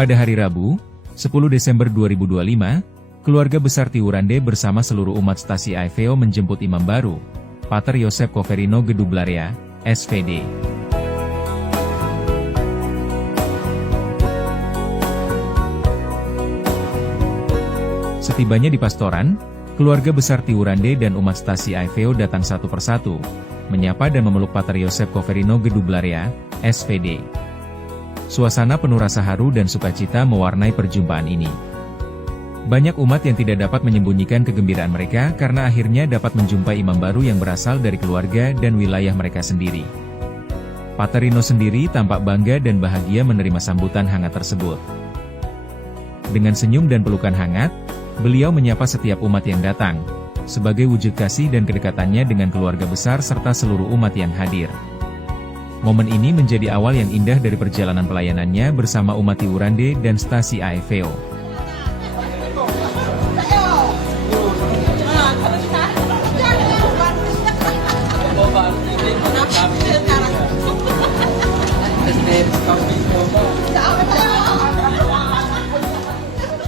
Pada hari Rabu, 10 Desember 2025, keluarga besar Tiwurande bersama seluruh umat Stasi AIVO menjemput imam baru, Pater Yosep Coverino Gedublaria, SVD. Setibanya di pastoran, keluarga besar Tiwurande dan umat Stasi AIVO datang satu persatu, menyapa dan memeluk Pater Yosep Coverino Gedublaria, SVD. Suasana penuh rasa haru dan sukacita mewarnai perjumpaan ini. Banyak umat yang tidak dapat menyembunyikan kegembiraan mereka karena akhirnya dapat menjumpai imam baru yang berasal dari keluarga dan wilayah mereka sendiri. Pater Rino sendiri tampak bangga dan bahagia menerima sambutan hangat tersebut. Dengan senyum dan pelukan hangat, beliau menyapa setiap umat yang datang, sebagai wujud kasih dan kedekatannya dengan keluarga besar serta seluruh umat yang hadir. Momen ini menjadi awal yang indah dari perjalanan pelayanannya bersama umat Tiwurande dan Stasi AIVO.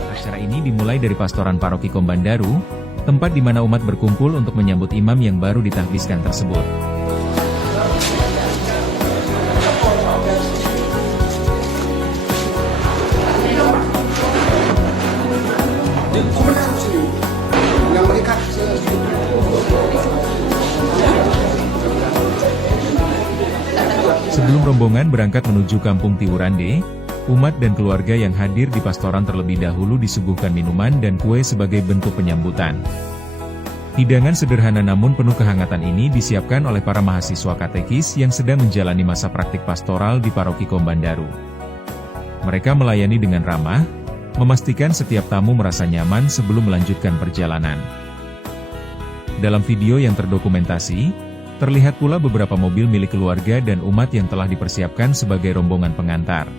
Acara ini dimulai dari pastoran paroki Kombandaru, tempat di mana umat berkumpul untuk menyambut imam yang baru ditahbiskan tersebut. Sebelum rombongan berangkat menuju kampung Tiwurande, umat dan keluarga yang hadir di pastoran terlebih dahulu disuguhkan minuman dan kue sebagai bentuk penyambutan. Hidangan sederhana namun penuh kehangatan ini disiapkan oleh para mahasiswa katekis yang sedang menjalani masa praktik pastoral di paroki Kombandaru. Mereka melayani dengan ramah, memastikan setiap tamu merasa nyaman sebelum melanjutkan perjalanan. Dalam video yang terdokumentasi, terlihat pula beberapa mobil milik keluarga dan umat yang telah dipersiapkan sebagai rombongan pengantar.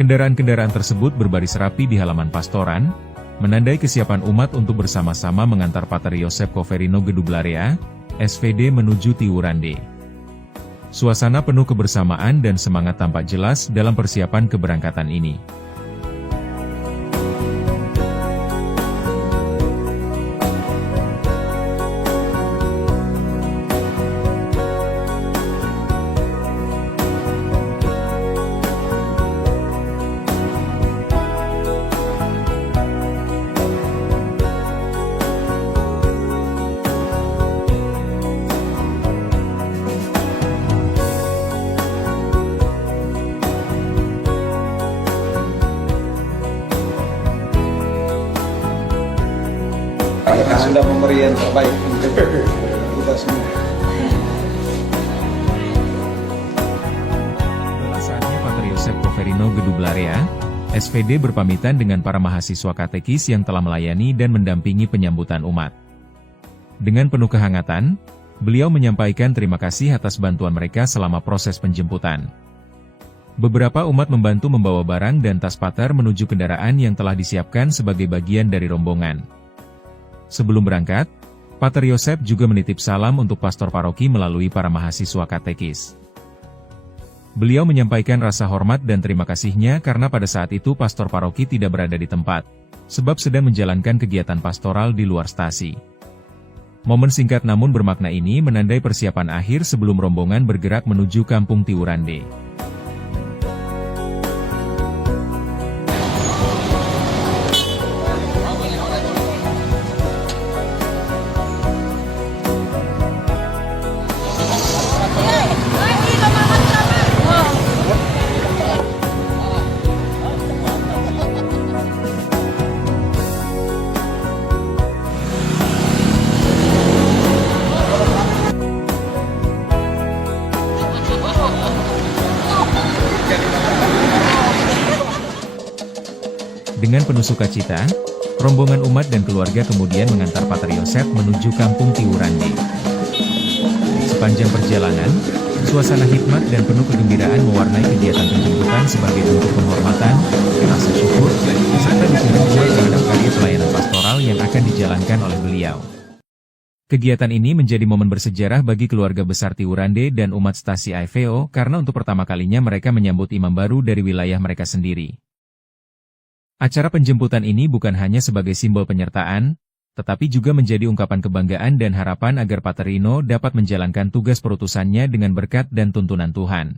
Kendaraan-kendaraan tersebut berbaris rapi di halaman pastoran, menandai kesiapan umat untuk bersama-sama mengantar Pater Yosep Coverino Gedublaria, SVD menuju Tiwurande. Suasana penuh kebersamaan dan semangat tampak jelas dalam persiapan keberangkatan ini. Sudah memberi yang terbaik untuk kita semua. Saatnya Pater Yosep Coverino Gedublaria, SVD berpamitan dengan para mahasiswa katekis yang telah melayani dan mendampingi penyambutan umat. Dengan penuh kehangatan, beliau menyampaikan terima kasih atas bantuan mereka selama proses penjemputan. Beberapa umat membantu membawa barang dan tas Pater menuju kendaraan yang telah disiapkan sebagai bagian dari rombongan. Sebelum berangkat, Pater Yosep juga menitip salam untuk pastor paroki melalui para mahasiswa katekis. Beliau menyampaikan rasa hormat dan terima kasihnya karena pada saat itu pastor paroki tidak berada di tempat, sebab sedang menjalankan kegiatan pastoral di luar stasi. Momen singkat namun bermakna ini menandai persiapan akhir sebelum rombongan bergerak menuju kampung Tiwurande. Dengan penuh sukacita, rombongan umat dan keluarga kemudian mengantar Pater Yosep menuju kampung Tiwurande. Sepanjang perjalanan, suasana hikmat dan penuh kegembiraan mewarnai kegiatan penjemputan sebagai bentuk penghormatan, rasa syukur, serta dukungan kuat terhadap karya pelayanan pastoral yang akan dijalankan oleh beliau. Kegiatan ini menjadi momen bersejarah bagi keluarga besar Tiwurande dan umat Stasi AIVO karena untuk pertama kalinya mereka menyambut imam baru dari wilayah mereka sendiri. Acara penjemputan ini bukan hanya sebagai simbol penyertaan, tetapi juga menjadi ungkapan kebanggaan dan harapan agar Paterino dapat menjalankan tugas perutusannya dengan berkat dan tuntunan Tuhan.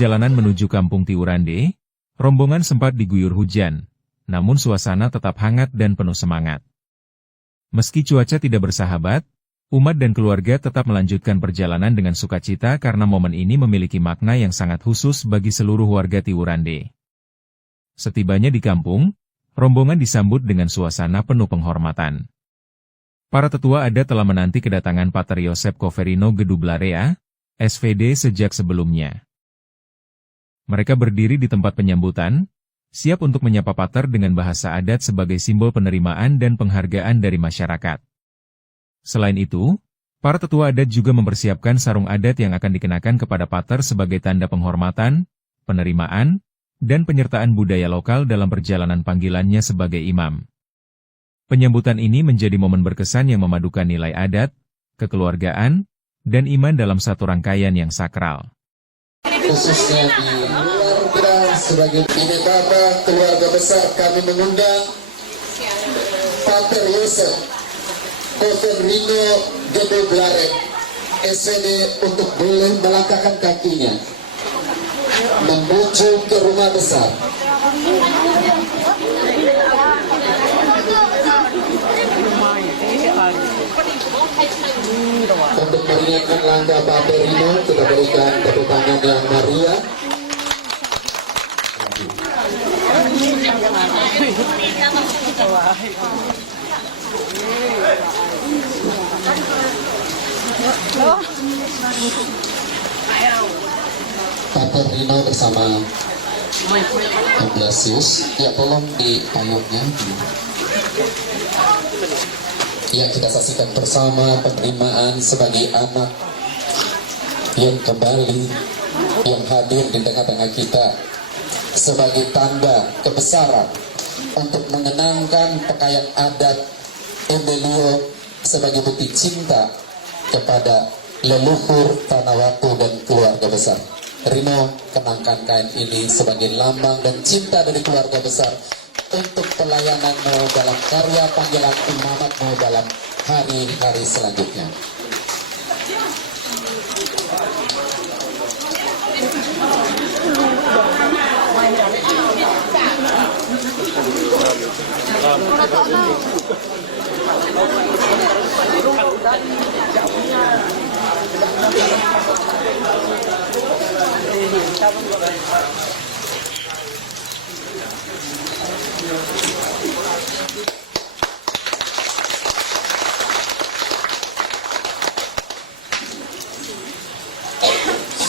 perjalanan menuju Kampung Tiurande, rombongan sempat diguyur hujan, namun suasana tetap hangat dan penuh semangat. Meski cuaca tidak bersahabat, umat dan keluarga tetap melanjutkan perjalanan dengan sukacita karena momen ini memiliki makna yang sangat khusus bagi seluruh warga Tiurande. Setibanya di kampung, rombongan disambut dengan suasana penuh penghormatan. Para tetua adat telah menanti kedatangan Pater Yosep Coverino Gedublarea, SVD sejak sebelumnya. Mereka berdiri di tempat penyambutan, siap untuk menyapa Pater dengan bahasa adat sebagai simbol penerimaan dan penghargaan dari masyarakat. Selain itu, para tetua adat juga mempersiapkan sarung adat yang akan dikenakan kepada Pater sebagai tanda penghormatan, penerimaan, dan penyertaan budaya lokal dalam perjalanan panggilannya sebagai imam. Penyambutan ini menjadi momen berkesan yang memadukan nilai adat, kekeluargaan, dan iman dalam satu rangkaian yang sakral. Khususnya di keluarga sebagai ini Bapak keluarga besar kami mengundang Pater Yosep Coverino Gedublarea SVD untuk boleh melangkahkan kakinya menuju ke rumah besar. Untuk meringankan langkah Pater Rino, kita berikan tepuk tangan yang meriah. Pater Rino bersama Ignatius, ya tolong di payungnya. Ya, kita saksikan bersama penerimaan sebagai anak yang kembali, yang hadir di tengah-tengah kita sebagai tanda kebesaran untuk mengenangkan pakaian adat Embelio sebagai bukti cinta kepada leluhur Tanawatu dan keluarga besar. Rino kenangkan kain ini sebagai lambang dan cinta dari keluarga besar untuk pelayananmu dalam karya panggilan imamatmu dalam hari-hari selanjutnya.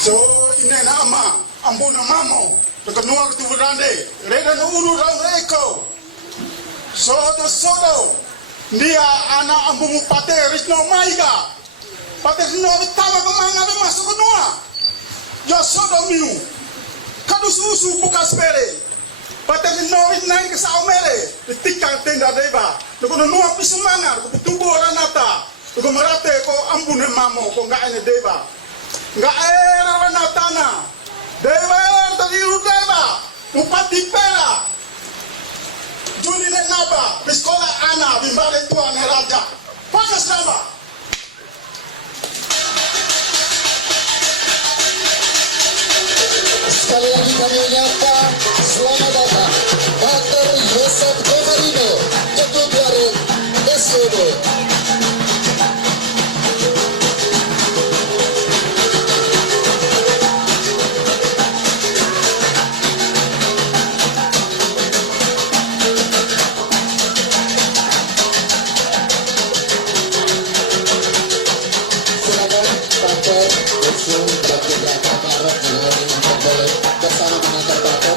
So ine na ama ambuna mamo kenuar Tiurande reda no uru rau reko sodo dia anak ambumu pate risno maiga pate risno tawa kemana be masuk kenua yo sodo minu kadu susu bukas pere pate risno naik ke saumere ketika tenda deba no nua pisumangar ko tubo ranata ko marate ko ambune mamo ko nggak ene deba nggak era ranatana deba tadi deba upati pera Juli naba biskola ana bimbale tuan raja pakas naba sekali lagi kami menyapa selamat datang Pater Yosep Coverino Gedublarea SVD. Bersama mengantar Pater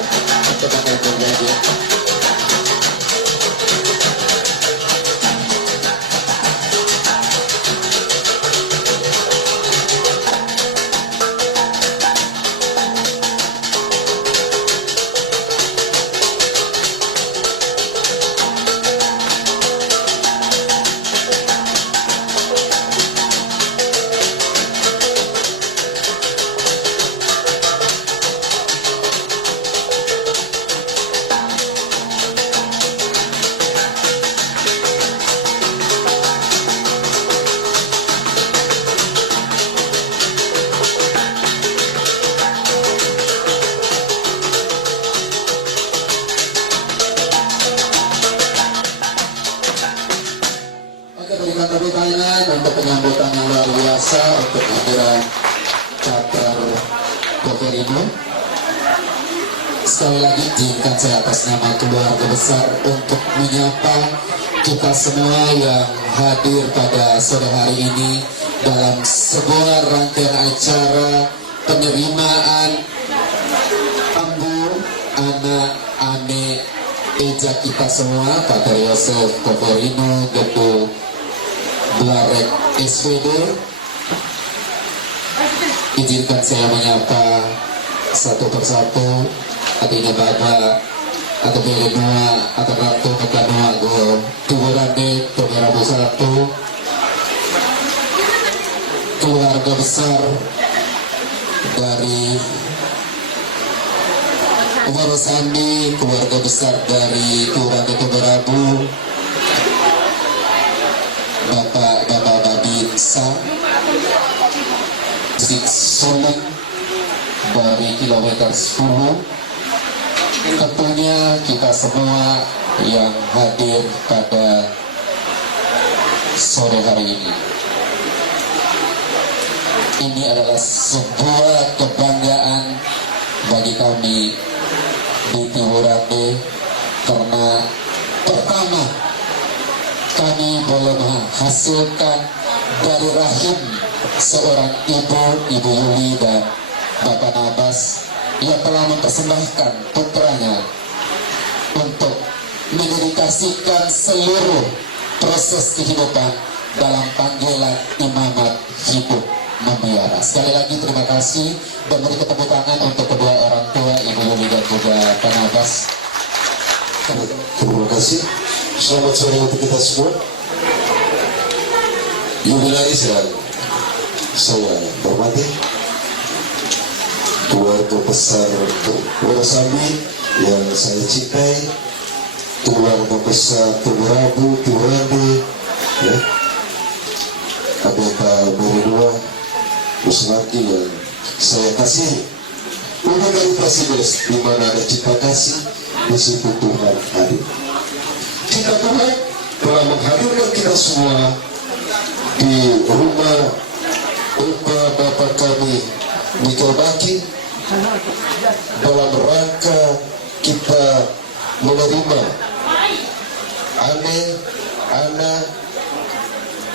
sekali lagi izinkan saya atas nama keluarga besar untuk menyapa kita semua yang hadir pada sore hari ini dalam sebuah rangkaian acara penerimaan ambu anak ane eja kita semua, Pak Yosef Kokorino, Getu Blarek SVD. Izinkan saya menyapa satu persatu artinya Bapak atau Berenua atau Ratu Mekanua Go Tuburande Pemerabu 1, keluarga besar dari Umar Sandi, keluarga besar dari Tuburande Pemerabu, Bapak Babinsa Zik Suling dari kilometer 10. Tentunya kita semua yang hadir pada sore hari ini. Ini adalah sebuah kebanggaan bagi kami di Tiwurande karena pertama kami boleh menghasilkan dari rahim seorang Ibu Yuli dan Bapak Nabas yang telah mempersembahkan putranya untuk mendedikasikan seluruh proses kehidupan dalam panggilan imamat hidup membiara. Sekali lagi terima kasih dan beri tepuk tangan untuk kedua orang tua Ibu Yuli dan juga Pak Nabas. Terima kasih. Selamat sore untuk kita semua. Jubilaris yang saya hormati, keluarga besar Wonosambi yang saya cintai, keluarga besar Pemerabu, Tiwurande, ya, ada Pak Berenua, Usmaki yang saya kasih. Udah dari Prasides, di mana ada cinta kasih, di situ Tuhan hadir. Cinta Tuhan telah menghadirkan kita semua di rumah Bapak kami Michael Baki dalam rangka kita menerima Ane, Ana,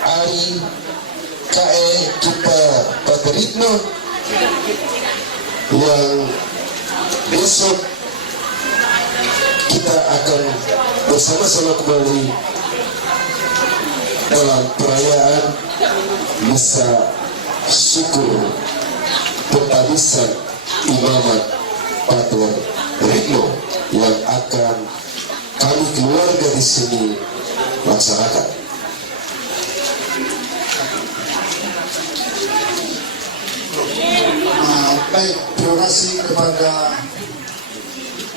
Ari, KE kita Pak Ritno yang besok kita akan bersama-sama kembali dalam perayaan misa syukur penghabisan imamat Pater Ritno yang akan kami keluarga di sini laksanakan. Baik, terima kasih kepada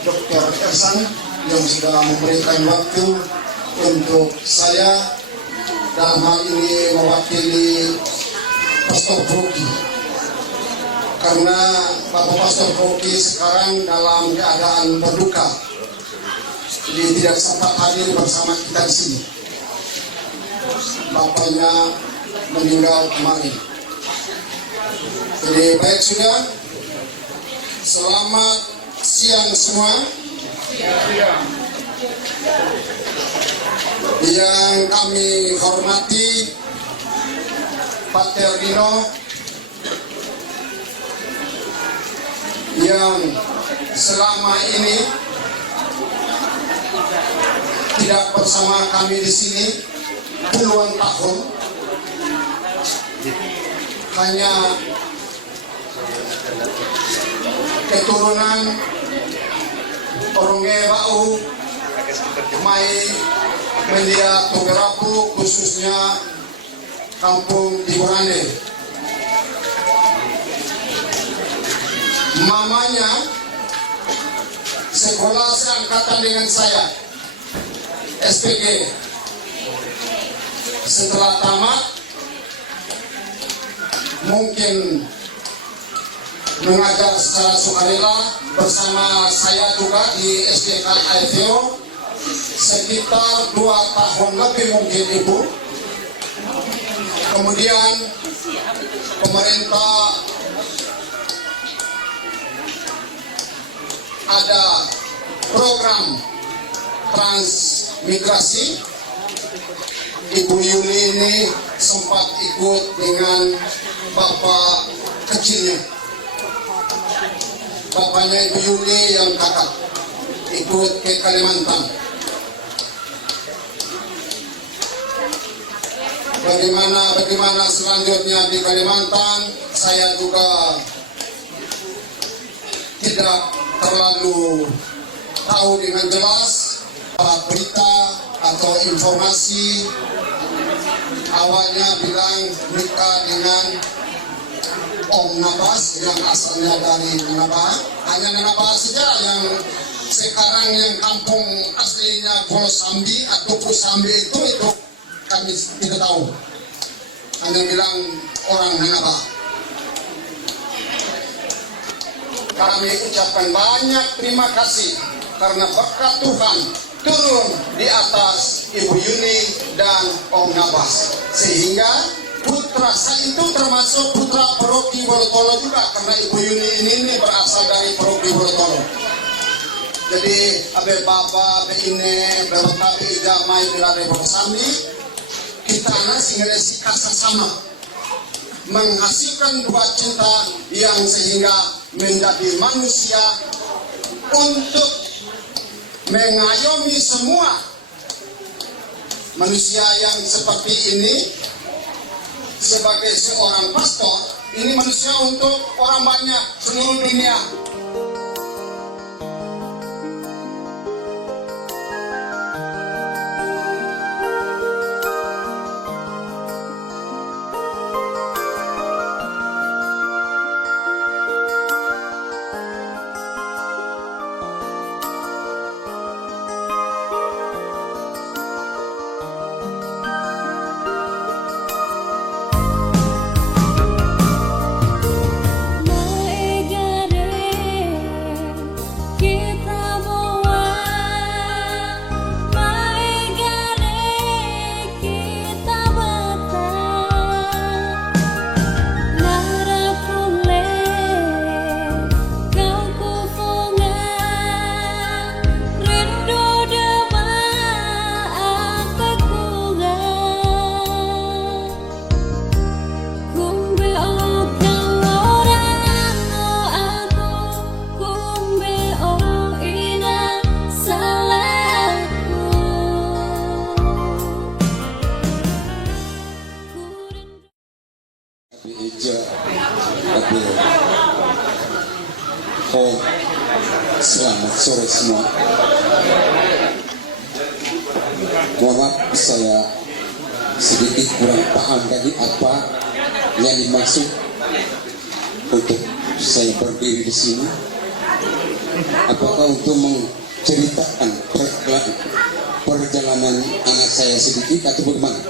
Dr. Ersan yang sudah memberikan waktu untuk saya dalam hal ini mewakili Pastor Froki, karena Bapak Pastor Froki sekarang dalam keadaan berduka, jadi tidak sempat hadir bersama kita di sini. Bapaknya meninggal kemarin. Jadi baik sudah, selamat siang semua. Yang kami hormati Pater Rino yang selama ini tidak bersama kami di sini puluhan tahun, hanya keturunan Orongge Bau, Mai, Mendia Togerapu, khususnya Kampung Tiwurande. Mamanya sekolah seangkatan dengan saya, SPG. Setelah tamat, mungkin mengajar secara sukarela bersama saya juga di SDK AFO sekitar 2 tahun lebih mungkin Ibu. Kemudian pemerintah ada program transmigrasi. Ibu Yuli ini sempat ikut dengan bapak kecilnya. Bapaknya Ibu Yuli yang kakak ikut ke Kalimantan. Bagaimana selanjutnya di Kalimantan, saya juga tidak terlalu tahu dengan jelas. Berita atau informasi awalnya bilang nikah dengan Om Nabas yang asalnya dari Nabas. Hanya Nabas saja yang sekarang yang kampung aslinya Kolosambi atau Kusambi itu kami tidak tahu. Hanya bilang orang Nabas. Kami ucapkan banyak terima kasih karena berkat Tuhan turun di atas Ibu Yuni dan Om Nabas, sehingga putra saya itu termasuk putra Paroki Borotolo juga, karena Ibu Yuni ini berasal dari Paroki Borotolo. Jadi abe bapa abe ini berbagai ijamai dilade Kolosambi, kita sehingga sikasa sama menghasilkan dua cinta yang sehingga menjadi manusia untuk mengayomi semua manusia yang seperti ini. Sebagai seorang pastor, ini manusia untuk orang banyak seluruh dunia. Selamat sore semua. Mohon maaf saya sedikit kurang paham tadi apa yang dimaksud untuk saya berdiri di sini. Apakah untuk menceritakan perjalanan anak saya sedikit atau bagaimana?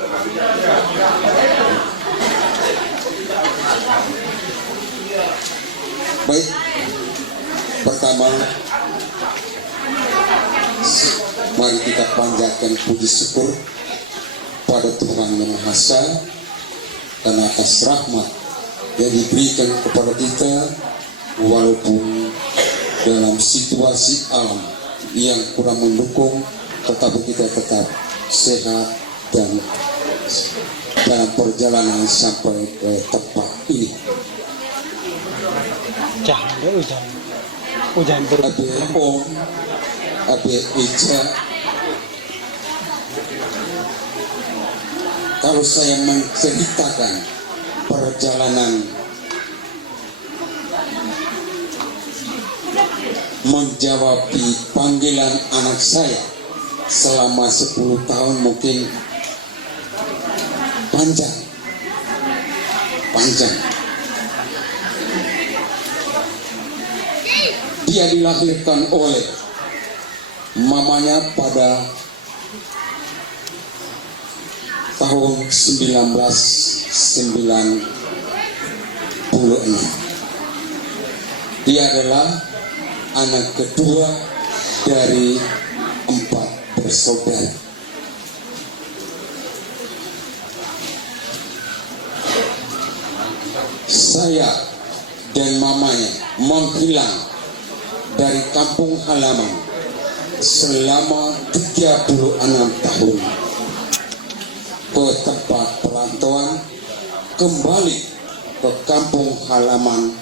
Baik, pertama mari kita panjatkan puji syukur pada Tuhan Yang Maha Esa karena atas rahmat yang diberikan kepada kita walaupun dalam situasi alam yang kurang mendukung, tetapi kita tetap sehat dan dalam perjalanan sampai ke tempat ini. Hujan turun. Abe Om, Abe Eja, kalau saya menceritakan perjalanan menjawab panggilan anak saya selama 10 tahun mungkin panjang. Dia dilahirkan oleh mamanya pada tahun 1996. Dia adalah anak kedua dari 4 bersaudara. Saya dan mamanya menghilang dari kampung halaman selama 36 tahun ke tempat perantauan, kembali ke kampung halaman,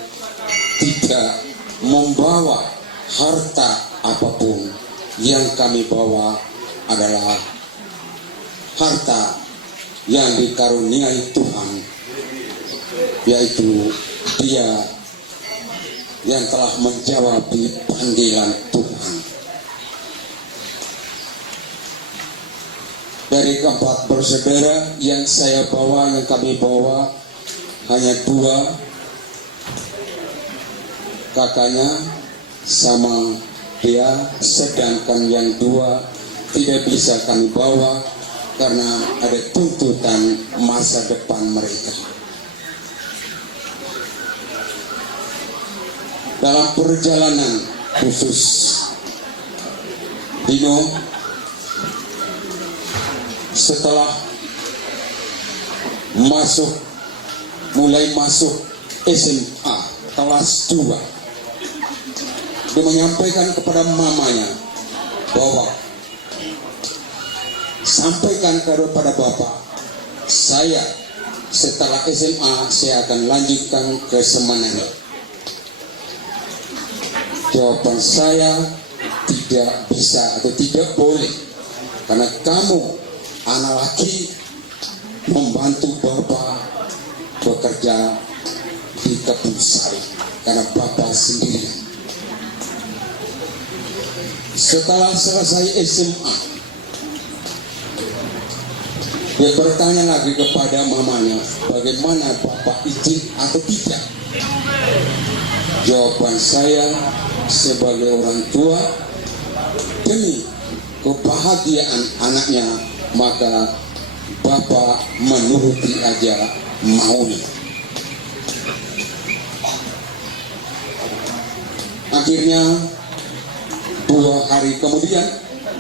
tidak membawa harta apapun. Yang kami bawa adalah harta yang dikaruniai Tuhan, yaitu Dia yang telah menjawab panggilan Tuhan. Dari keempat bersaudara yang saya bawa, yang kami bawa hanya 2, kakaknya sama dia, sedangkan yang 2 tidak bisa kami bawa karena ada tuntutan masa depan mereka. Dalam perjalanan khusus Dino, setelah mulai masuk SMA kelas 2, dia menyampaikan kepada mamanya bahwa sampaikan kepada bapak, saya setelah SMA saya akan lanjutkan ke Semanado. Jawaban saya, tidak bisa atau tidak boleh, karena kamu anak laki membantu bapak bekerja di kebun sawit, karena bapak sendiri. Setelah selesai SMA, dia bertanya lagi kepada mamanya, bagaimana bapak izin atau tidak? Jawaban saya sebagai orang tua, demi kebahagiaan anaknya, maka bapak menuruti aja maunya. Akhirnya 2 hari kemudian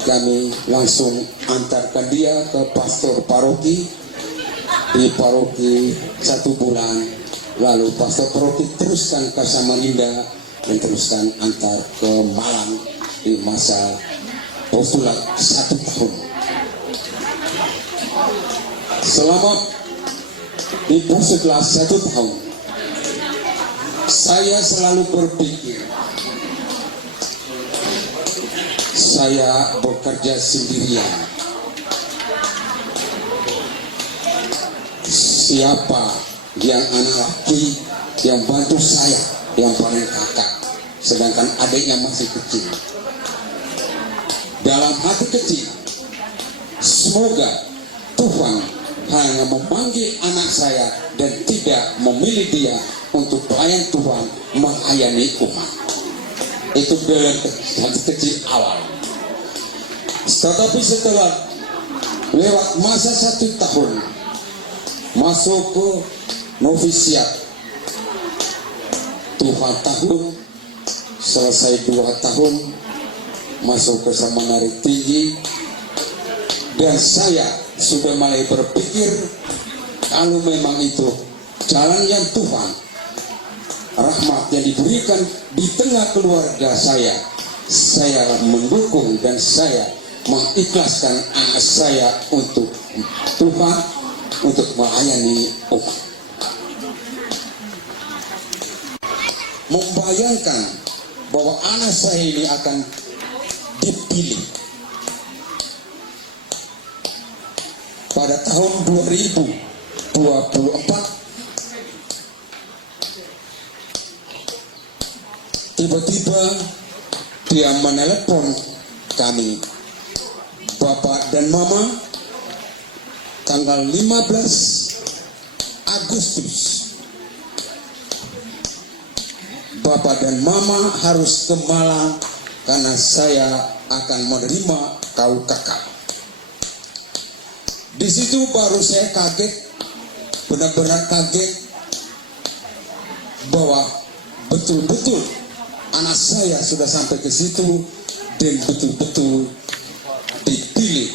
kami langsung antarkan dia ke pastor paroki. Di paroki 1 bulan, lalu pastor paroki teruskan ke Samarinda dan teruskan antar ke Malang di masa postulat 1 tahun. Selama di postulat 1 tahun, saya selalu berpikir, saya bekerja sendirian. Siapa yang anak laki yang bantu saya, yang paling kakak, sedangkan adiknya masih kecil. Dalam hati kecil, semoga Tuhan hanya memanggil anak saya dan tidak memilih dia untuk pelayan Tuhan, melayani umat. Itu dalam hati kecil awal. Tetapi setelah lewat masa 1 tahun, masuk ke novisiat, Tuhan tahun, selesai 2 tahun, masuk ke seminari tinggi, dan saya sudah mulai berpikir, kalau memang itu jalan yang Tuhan, rahmat yang diberikan di tengah keluarga saya mendukung dan saya mengikhlaskan anak saya untuk Tuhan, untuk melayani umat. Membayangkan bahwa anak saya ini akan dipilih pada tahun 2024. Tiba-tiba dia menelepon kami, Bapak dan Mama, tanggal 15 Agustus Bapak dan Mama harus ke Malang karena saya akan menerima kau kakak. Di situ baru saya kaget, benar-benar kaget bahwa betul-betul anak saya sudah sampai ke situ dan betul-betul dipilih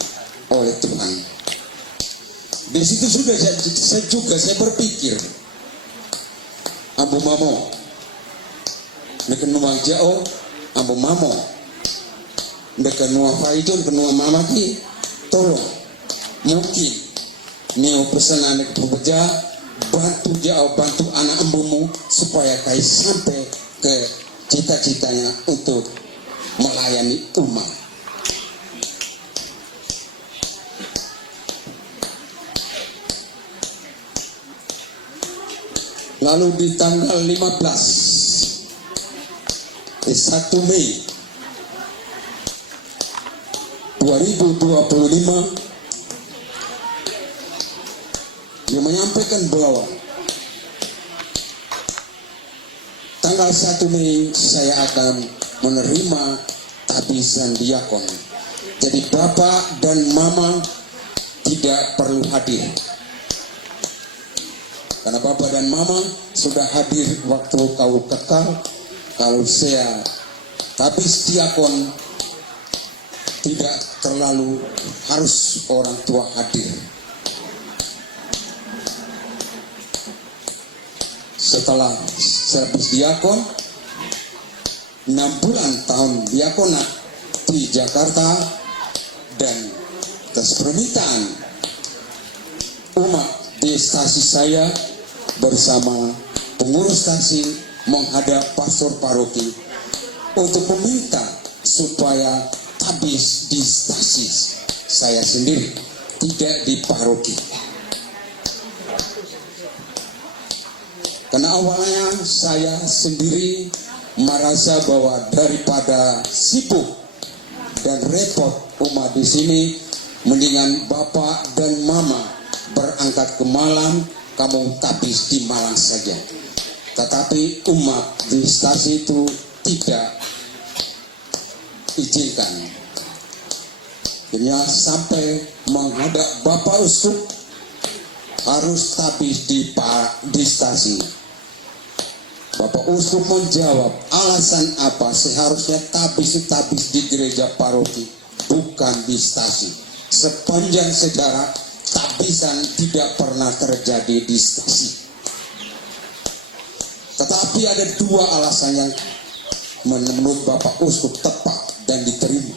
oleh Tuhan. Di situ sudah saya berpikir, Abu Mamo, nekan numang jauh, ambo mamo ndeka nuwa faijon ke nuwa mama ki tolong mungkin neo pesanan ke pekerja bantu anak ambumu supaya kai sampai ke cita-citanya untuk melayani umat. Lalu di tanggal 1 Mei 2025 dia menyampaikan bahwa tanggal 1 Mei saya akan menerima tabisan diakon. Jadi bapak dan mama tidak perlu hadir. Karena bapak dan mama sudah hadir waktu kau kekal. Kalau saya tabis diakon tidak terlalu harus orang tua hadir. Setelah servis diakon 6 bulan tahun diakonat di Jakarta dan atas permintaan umat di stasi saya bersama pengurus stasi menghadap pastor paroki untuk meminta supaya tabis di stasi saya sendiri, tidak di paroki. Karena awalnya saya sendiri merasa bahwa daripada sibuk dan repot umat di sini, mendingan bapak dan mama berangkat ke Malang, kamu tabis di Malang saja. Tetapi umat di stasi itu tidak izinkan. Akhirnya sampai menghadap Bapak Uskup harus tabis di stasi. Bapak Uskup menjawab, alasan apa seharusnya tabis di gereja paroki, bukan di stasi. Sepanjang sejarah tabisan tidak pernah terjadi di stasi. Tetapi ada 2 alasan yang menurut Bapak Uskup tepat dan diterima.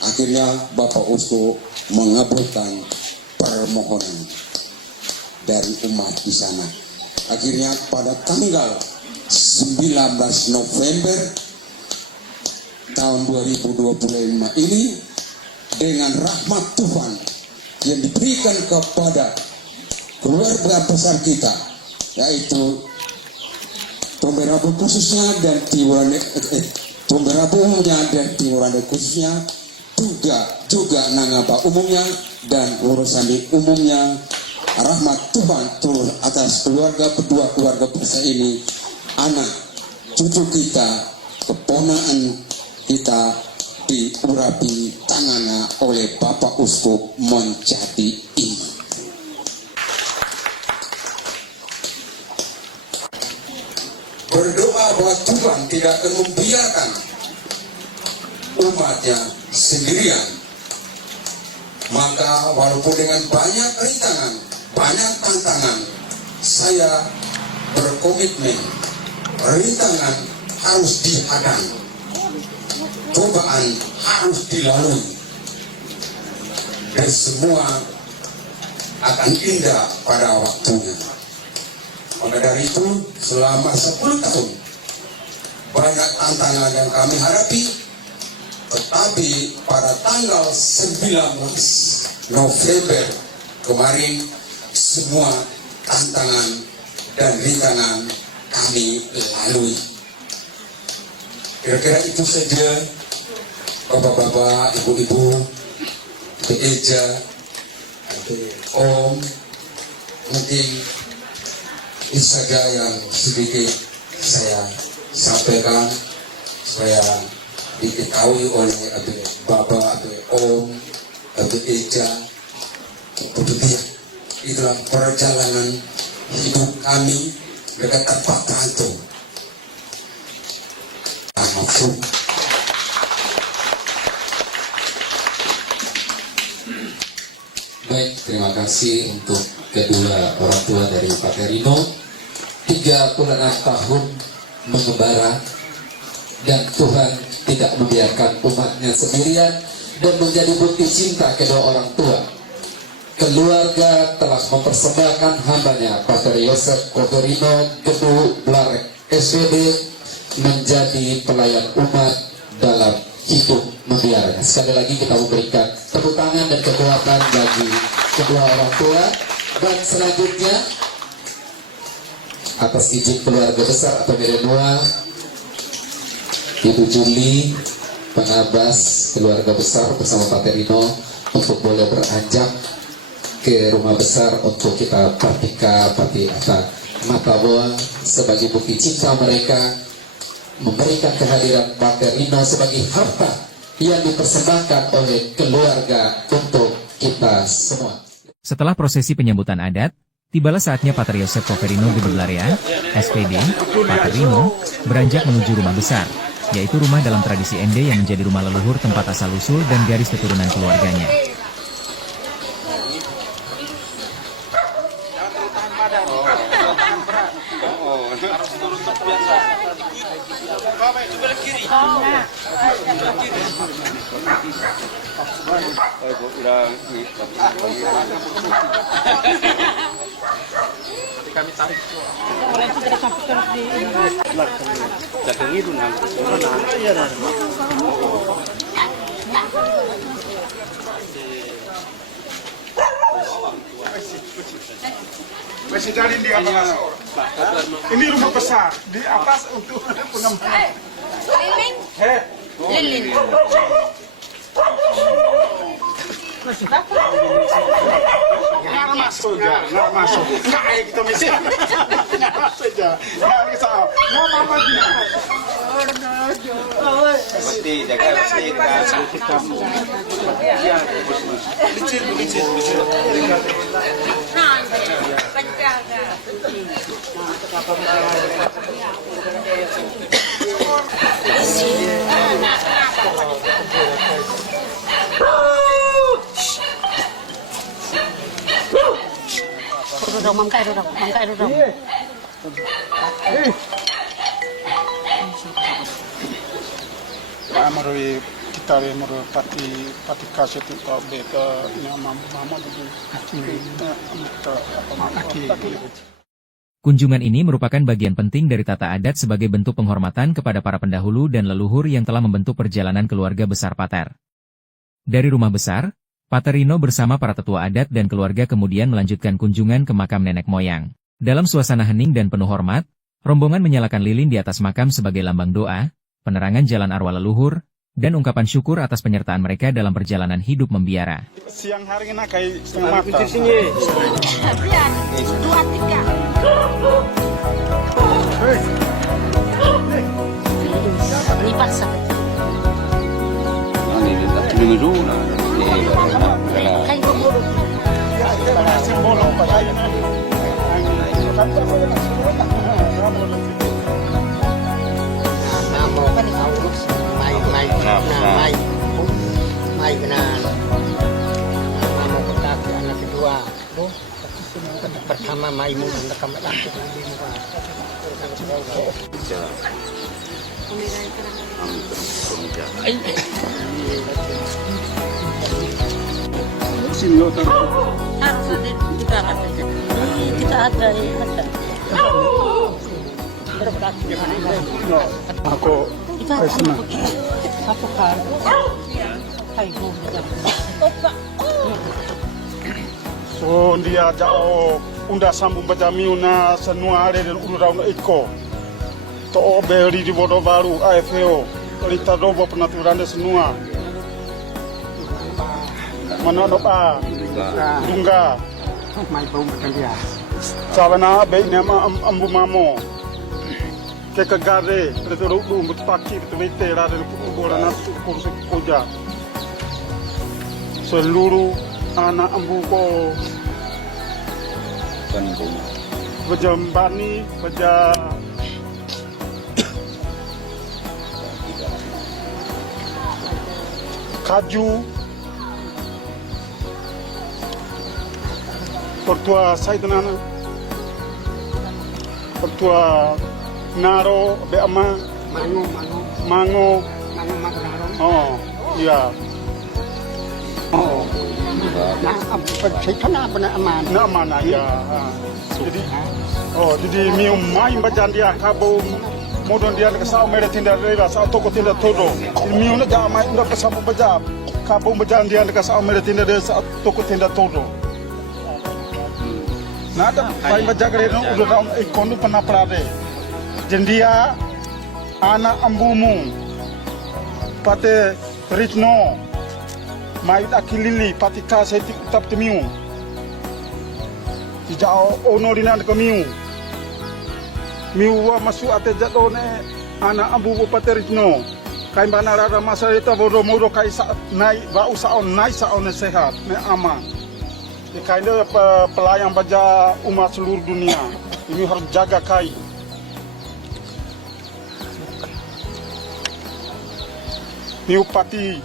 Akhirnya Bapak Uskup mengabulkan permohonan dari umat di sana. Akhirnya pada tanggal 19 November tahun 2025 ini, dengan rahmat Tuhan yang diberikan kepada keluarga besar kita, yaitu pemberabu khususnya dan pemberabu umumnya dan tiwurane khususnya, juga nangapa umumnya dan urusan di umumnya, rahmat Tuhan turun atas kedua keluarga besar ini, anak cucu kita, keponakan kita diurapi tangannya oleh Bapak Uskup menjadi ini. Berdoa bahwa Tuhan tidak akan membiarkan umatnya sendirian. Maka walaupun dengan banyak rintangan, banyak tantangan, saya berkomitmen rintangan harus dihadang, cobaan harus dilalui, dan semua akan indah pada waktunya. Maka dari itu selama 10 tahun banyak tantangan yang kami hadapi, tetapi pada tanggal 19 November kemarin semua tantangan dan rintangan kami lalui. Kira-kira itu saja bapak-bapak, ibu-ibu, Eja, Om, mungkin itu saja yang sedikit saya sampaikan supaya diketahui oleh bapak, Om, Eja, begitu. Itulah perjalanan hidup kami dekat tempat kanto. Baik, terima kasih untuk kedua orang tua dari Pak Herino. 36 tahun mengembara dan Tuhan tidak membiarkan umatnya sendirian, dan menjadi bukti cinta kedua orang tua. Keluarga telah mempersembahkan hambanya Pater Yosef Koverino Gedu Blarek SPD menjadi pelayan umat dalam hidup membiaranya. Sekali lagi kita memberikan tepuk tangan dan kekuatan bagi kedua orang tua. Dan selanjutnya atas izin keluarga besar atau Merenua, Ibu Juli Penabas keluarga besar bersama Pater Rino untuk boleh beranjak ke rumah besar untuk kita partika pati atau matawa sebagai bukti cinta mereka, memberikan kehadiran Pater Rino sebagai harta yang dipersembahkan oleh keluarga untuk kita semua. Setelah prosesi penyambutan adat, tibalah saatnya Pater Yosef Koverino Gedu Blarek SPD, Pater Rino, beranjak menuju rumah besar, yaitu rumah dalam tradisi Ende yang menjadi rumah leluhur tempat asal-usul dan garis keturunan keluarganya. Masih cari di atas. Ini rumah besar di atas untuk pengembangan. Liling. Liling. Nggak masuk ya, nggak masuk. Nggak kayak kita mesti. Nggak masuk ya, nggak bisa. Nggak mama dia. Mesti jaga mesti kita licin. Nah, penjaga. Duduk, mangkai duduk. Marui kita marui pati kasih tu kau beta nama mama dulu. Kunjungan ini merupakan bagian penting dari tata adat sebagai bentuk penghormatan kepada para pendahulu dan leluhur yang telah membentuk perjalanan keluarga besar Pater. Dari rumah besar, Pater Rino bersama para tetua adat dan keluarga kemudian melanjutkan kunjungan ke makam nenek moyang. Dalam suasana hening dan penuh hormat, rombongan menyalakan lilin di atas makam sebagai lambang doa, penerangan jalan arwah leluhur, dan ungkapan syukur atas penyertaan mereka dalam perjalanan hidup membiara. Siang hari ini kayak setengah mata. Ini paksa. Ini tak tunggu dulu. Kayak gubur. Simbol apa saya? Namo kan August mai kenan namo kaki anak kedua pertama mai mu untuk kamar laki Harus kita katakan. Kita ada. Aku senang. Apa kan? Kayak gubur. So dia jauh unda sambung bajami una senua ada dan urang iko. To beli di Bodo Baru AFO. Lita dobo penaturan de senua. Mana dopa? Dungga. mai bau makan dia Sabana be nama ambu mamo. Ke kagare, itu rudu mutaki itu bete rada bola nasu kursi koja. Seluruh anak ambu ko Bejambani, Kaju, Portua Saidanana, Portua Naro, Beama, mango. Oh, iya. Oh. Nah, saya kenapa nak aman? Nak mana ya. Jadi miu mai bajan dia kabum. Modon dia ke sao mere tinda rela sao toko tinda todo. Miu na ga mai nda pasapu bajab. Kabum bajan dia ke sao mere tinda de sao toko tinda todo. Nada pai bajagre no udah raum ikonu panaprade. Jendia anak ambumu pate ritno mai akilili patika seti tap temiu tijao ono dinan ke miu wa masu ate jadone anak ambumu pate ritno kai mana rara masarita bodo modo kai sa nai ba usaon nai saon sehat ne ama kai de pelayan baja umat seluruh dunia ini harus jaga kai. Miu pati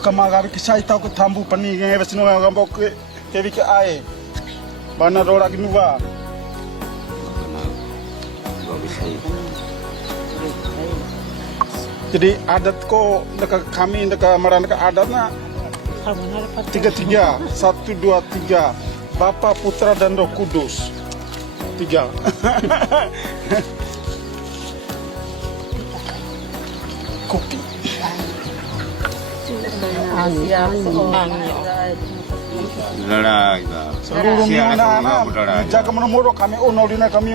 kamagabi kisai tau ke tambu pani nge besino ngambok ke kebi ke ai bana dora ginuwa jadi adat ko dekat kami dekat maran dekat adatnya 3 1 2 3 Bapa Putra dan Roh Kudus 3 kopi seluruh miuna jaga menomoro kami onolina kami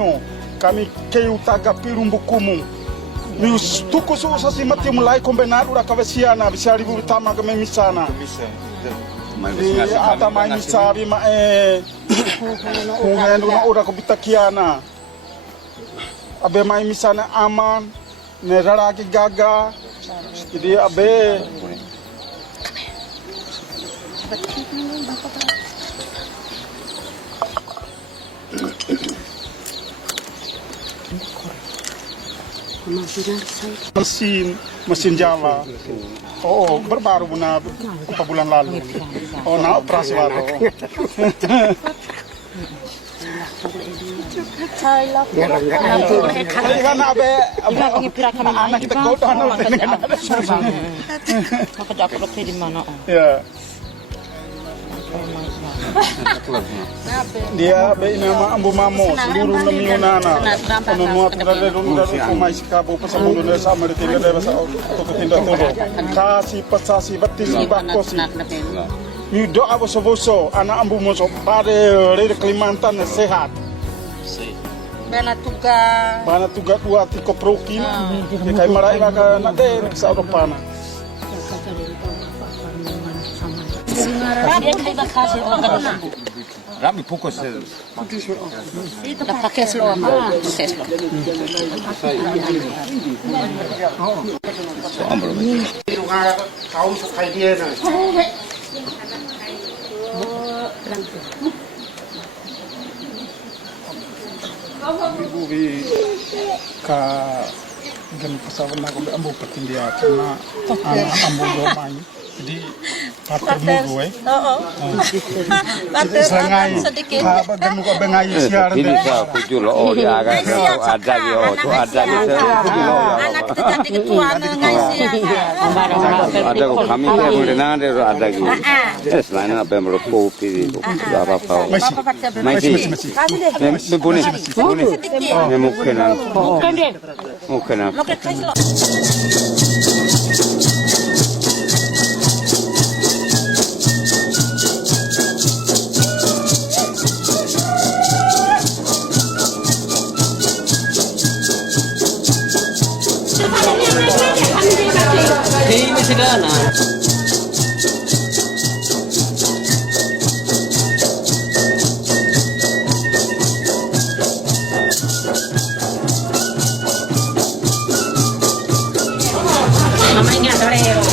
keu taga pirum bukumu mius tuku su sasi mati mulai kombenadu da kavesiana bisa ribu tama kami misana di ata mai misabi ma kungendu na ora kubitakiana abe mai misana aman ne raraki gaga jadi abe mesin Java. Oh, berbaru beberapa bulan lalu. Oh, nah operasi baru. Kan anak kita kau tahu maka dapat lebih di mana? Ya. Dia be nama ambu mamo seluruh namiunana penunua dari rumah sikabu pesamudu dari sama di tindak dari bahasa toko tindak todo kasih pesasi betis bakosi ni doa boso anak ambu moso pada dari Kalimantan sehat bana tuga dua tiko prokin kai marai maka nak deh ke Eropana Rami fokus. Pakai slow apa? Slow. Kaum sukai dia na. Ibu bi ka gan pasawan na ko ambo patindia karena anak ambo domai. Jadi pater mugo Oo. Pater sedikit. Apa ganu ko bengai siar Ini sa kujulo o ya ga ada yo to ada Anak kita jadi ketua ngai ada ko kami ya murena de ada gi. Selain apa yang merupu pi apa apa. Masih. Me pune. Me mukena. Mukena. Mamanya torero.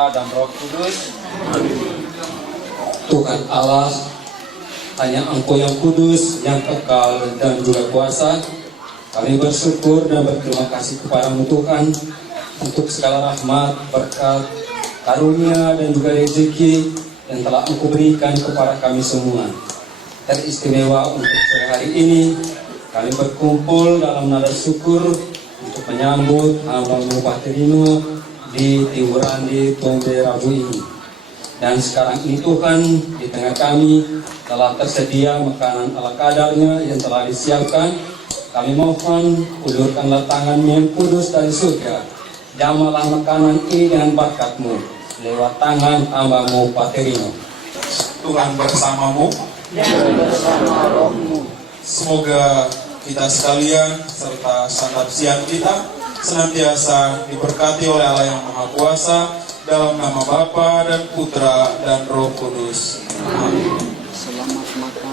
Putra, dan Roh Kudus. Tuhan Allah, hanya Engkau yang kudus, yang kekal, dan juga kuasa. Kami bersyukur dan berterima kasih kepadamu Tuhan untuk segala rahmat, berkat, karunia, dan juga rezeki yang telah Engkau berikan kepada kami semua. Teristimewa untuk sore hari ini, kami berkumpul dalam nada syukur untuk menyambut hamba-Mu Paterino di Tiwurande Tombe Rabu ini. Dan sekarang ini Tuhan, di tengah kami telah tersedia makanan ala kadarnya yang telah disiapkan. Kami mohon, ulurkanlah tangan-Mu yang kudus dari surga. Jamalah makanan ini dengan berkat-Mu lewat tangan hamba-Mu Paterino. Tuhan bersamamu. Semoga kita sekalian serta santap siang kita senantiasa diberkati oleh Allah yang Maha Kuasa, dalam nama Bapa dan Putra dan Roh Kudus. Amin. Selamat makan.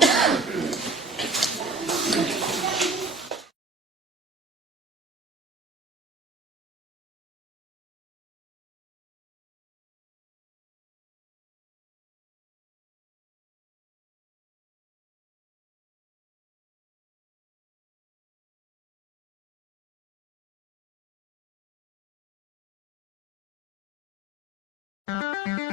Thank you.